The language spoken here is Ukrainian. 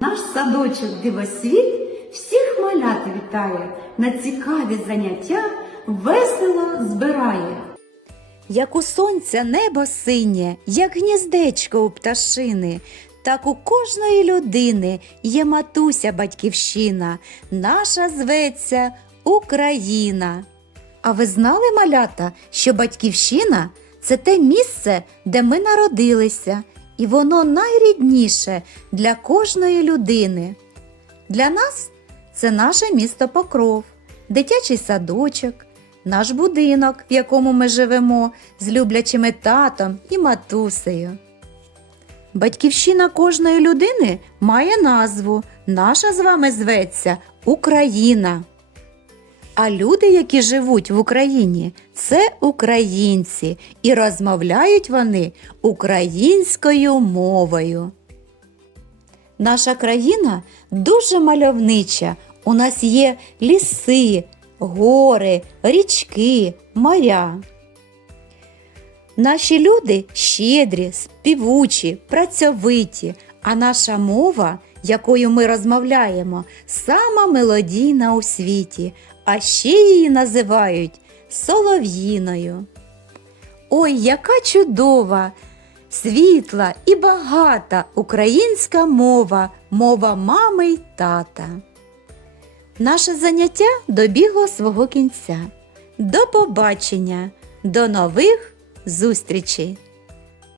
Наш садочок дивосвіт всіх малят вітає, на цікаві заняття весело збирає. Як у сонця небо синє, як гніздечко у пташини, так у кожної людини є матуся батьківщина, наша зветься Україна. А ви знали, малята, що батьківщина це те місце, де ми народилися, і воно найрідніше для кожної людини. Для нас це наше місто Покров, дитячий садочок, наш будинок, в якому ми живемо з люблячими татом і матусею. Батьківщина кожної людини має назву. Наша з вами зветься Україна. А люди, які живуть в Україні, це українці, і розмовляють вони українською мовою. Наша країна дуже мальовнича. У нас є ліси, гори, річки, моря. Наші люди щедрі, співучі, працьовиті, а наша мова, якою ми розмовляємо, сама мелодійна у світі, а ще її називають солов'їною. Ой, яка чудова, світла і багата українська мова, мова мами й тата. Наше заняття добігло свого кінця. До побачення, до нових зустрічей!